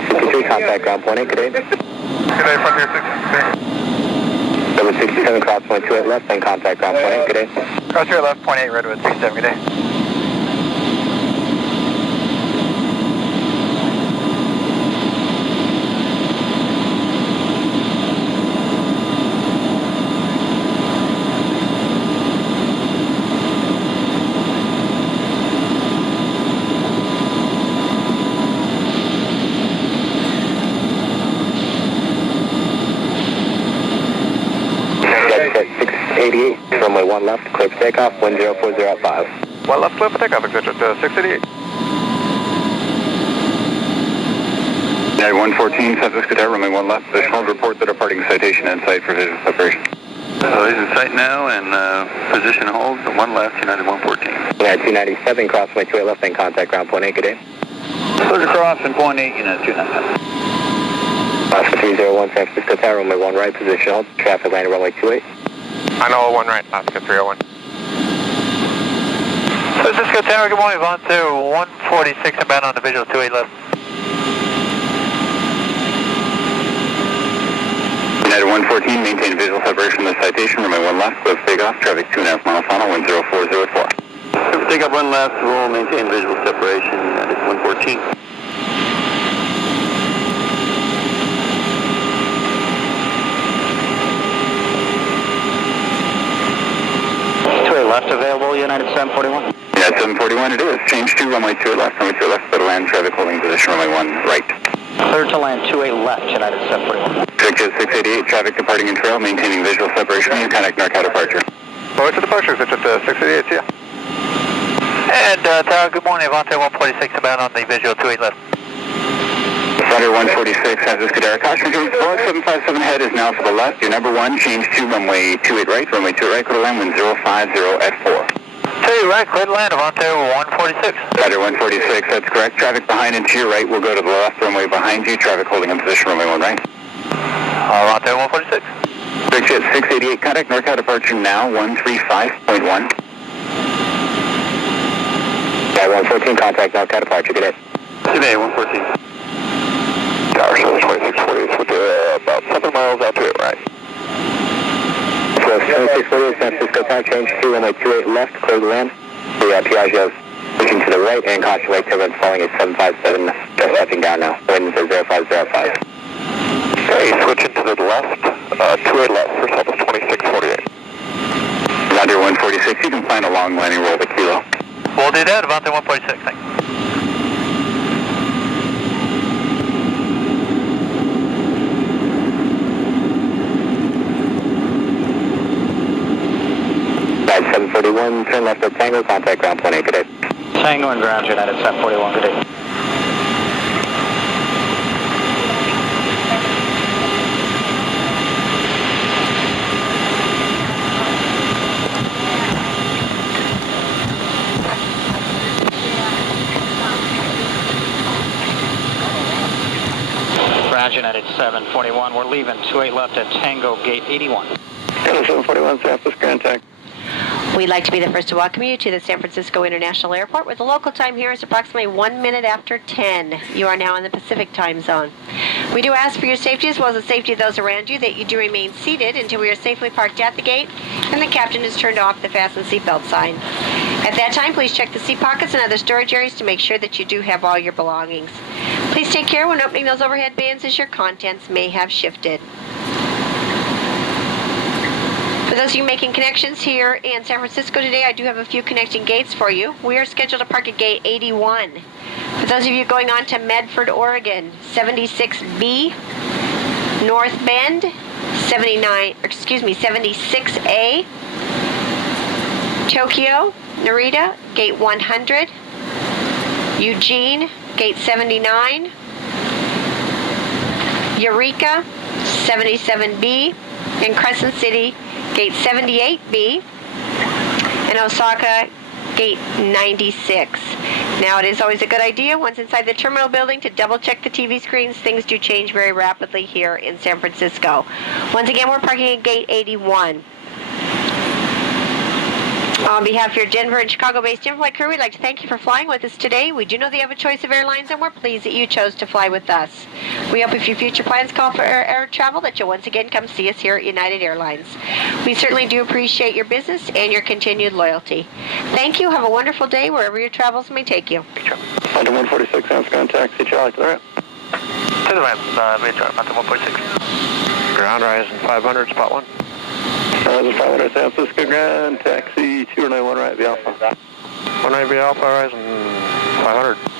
653, contact ground point 8, good day. Good day, Frontier 663. Number 67, cross point 28 left, then contact ground point 8, good day. Cross 28 left, point 8, Redwood 67, good day. At 688, runway 1 left, clear for takeoff, wind 040 5. 1 left, clear for takeoff, exit at 688. United 114, San Francisco Tower, runway 1 left, visual report the departing citation and site for visual separation. He's in sight now and position holds, 1 left, United 114. United 297, cross point 28 left, then contact ground point 8, good day. Clear to cross and point 8, United 297. Oscar 301, San Francisco Tower, runway 1 right, position hold, traffic landing runway 28. I know 1 right, Oscar 301. San Francisco Tower, good morning, on to 146 and bound on the visual 28 left. United 114, maintain visual separation of the citation, runway 1 left, close takeoff, traffic 2.5 miles final, wind 0404. Takeoff 1 left, we'll maintain visual separation, United 114. Left available, United 741. United 741 it is. Change to runway 28 left, runway 28 left, clear to land, traffic holding position, runway 1 right. Clear to land 28 left, United 741. Directed 688, traffic departing in trail, maintaining visual separation, and connect NORCAL departure. Forward to departure, exit at 688, yeah. And Tower, good morning, Avante 146 about on the visual 28 left. Thunder 146, San Francisco Tower, caution to 757 head is now to the left. Your number 1, change to runway 28 right, runway 28 right, clear to land, wind 050 at 4. 2 right, clear to land, Avante 146. Thunder 146, that's correct. Traffic behind and to your right will go to the left, runway behind you, traffic holding in position, runway 1 right. Avante 146. Directed 688, contact NORCAL departure now, 135.1. Yeah, 114, contact NORCAL departure, good day. Good day, 114. Tower service 2648 with about 7 miles out to it, right. So 2648, San Francisco Tower, change to runway 28 left, clear to land. The Piaggio switching to the right, and caution wake turbine falling at 757, just stepping down now. Wind is 0505. Okay, switching to the left, 28 left for Southwest 2648. Roger 146, you can plan a long landing roll to kilo. We'll do that, Avante 146, thanks. United 741, turn left at Tango, contact ground point 8, good day. Tango and ground, United 741, good day. United 741, we're leaving 28 left at Tango, gate 81. Hello, 741, San Francisco, contact. We'd like to be the first to welcome you to the San Francisco International Airport, where the local time here is approximately 1 minute after 10. You are now in the Pacific time zone. We do ask for your safety as well as the safety of those around you that you do remain seated until we are safely parked at the gate and the captain has turned off the fasten seatbelt sign. At that time, please check the seat pockets and other storage areas to make sure that you do have all your belongings. Please take care when opening those overhead bins as your contents may have shifted. For those of you making connections here in San Francisco today, I do have a few connecting gates for you. We are scheduled to park at gate 81. For those of you going on to Medford, Oregon, 76B, North Bend, 76A, Tokyo, Narita, gate 100, Eugene, gate 79, Eureka, 77B, and Crescent City, gate 78B, and Osaka, gate 96. Now, it is always a good idea, once inside the terminal building, to double check the TV screens. Things do change very rapidly here in San Francisco. Once again, we're parking at gate 81. On behalf of your Denver and Chicago-based in-flight crew, we'd like to thank you for flying with us today. We do know that you have a choice of airlines, and we're pleased that you chose to fly with us. We hope if your future plans call for air travel that you'll once again come see us here at United Airlines. We certainly do appreciate your business and your continued loyalty. Thank you. Have a wonderful day wherever your travels may take you. Mountain 146, sounds ground taxi, Charlie to the ramp. To the ramp, Mountain 146. Ground Horizon 500, spot 1. Horizon 500, San Francisco ground taxi, 291 right, V Alpha. 1 right, V Alpha, Horizon 500.